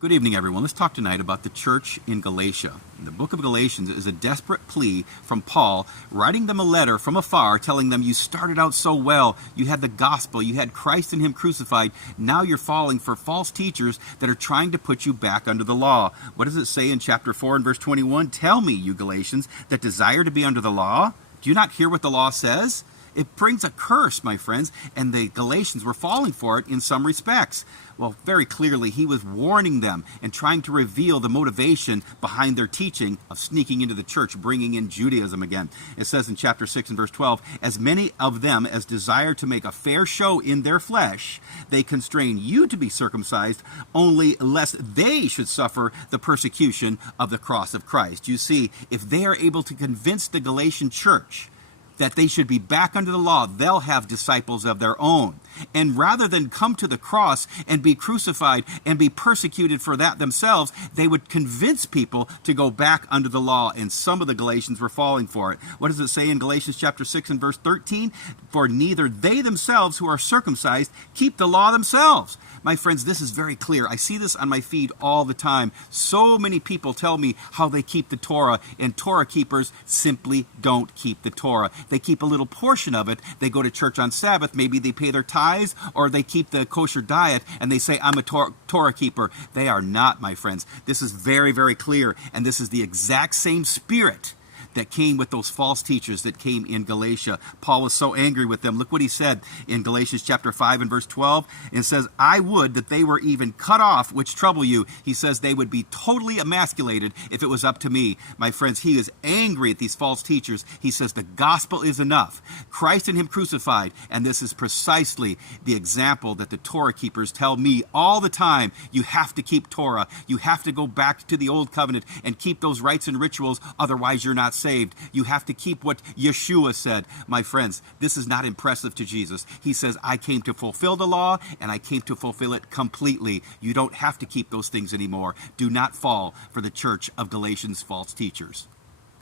Good evening, everyone. Let's talk tonight about the church in Galatia. The book of Galatians is a desperate plea from Paul, writing them a letter from afar, telling them, you started out so well, you had the gospel, you had Christ and Him crucified, now you're falling for false teachers that are trying to put you back under the law. What does it say in chapter 4 and verse 21? Tell me, you Galatians, that desire to be under the law? Do you not hear what the law says? It brings a curse, my friends, and the Galatians were falling for it in some respects. Well, very clearly, he was warning them and trying to reveal the motivation behind their teaching of sneaking into the church, bringing in Judaism again. It says in chapter 6 and verse 12, as many of them as desire to make a fair show in their flesh, they constrain you to be circumcised, only lest they should suffer the persecution of the cross of Christ. You see, if they are able to convince the Galatian church that they should be back under the law, they'll have disciples of their own. And rather than come to the cross and be crucified and be persecuted for that themselves, they would convince people to go back under the law. And some of the Galatians were falling for it. What does it say in Galatians chapter 6 and verse 13? For neither they themselves who are circumcised keep the law themselves. My friends, this is very clear. I see this on my feed all the time. So many people tell me how they keep the Torah, and Torah keepers simply don't keep the Torah. They keep a little portion of it. They go to church on Sabbath. Maybe they pay their tithes, or they keep the kosher diet, and they say, I'm a Torah keeper. They are not, my friends. This is very, very clear, and this is the exact same spirit that came with those false teachers that came in Galatia. Paul was so angry with them. Look what he said in Galatians chapter 5 and verse 12. It says, I would that they were even cut off, which trouble you. He says they would be totally emasculated if it was up to me. My friends, he is angry at these false teachers. He says the gospel is enough. Christ and Him crucified. And this is precisely the example that the Torah keepers tell me all the time. You have to keep Torah. You have to go back to the old covenant and keep those rites and rituals. Otherwise, you're not saved. You have to keep what Yeshua said. My friends, this is not impressive to Jesus. He says, I came to fulfill the law, and I came to fulfill it completely. You don't have to keep those things anymore. Do not fall for the church of Galatians' false teachers.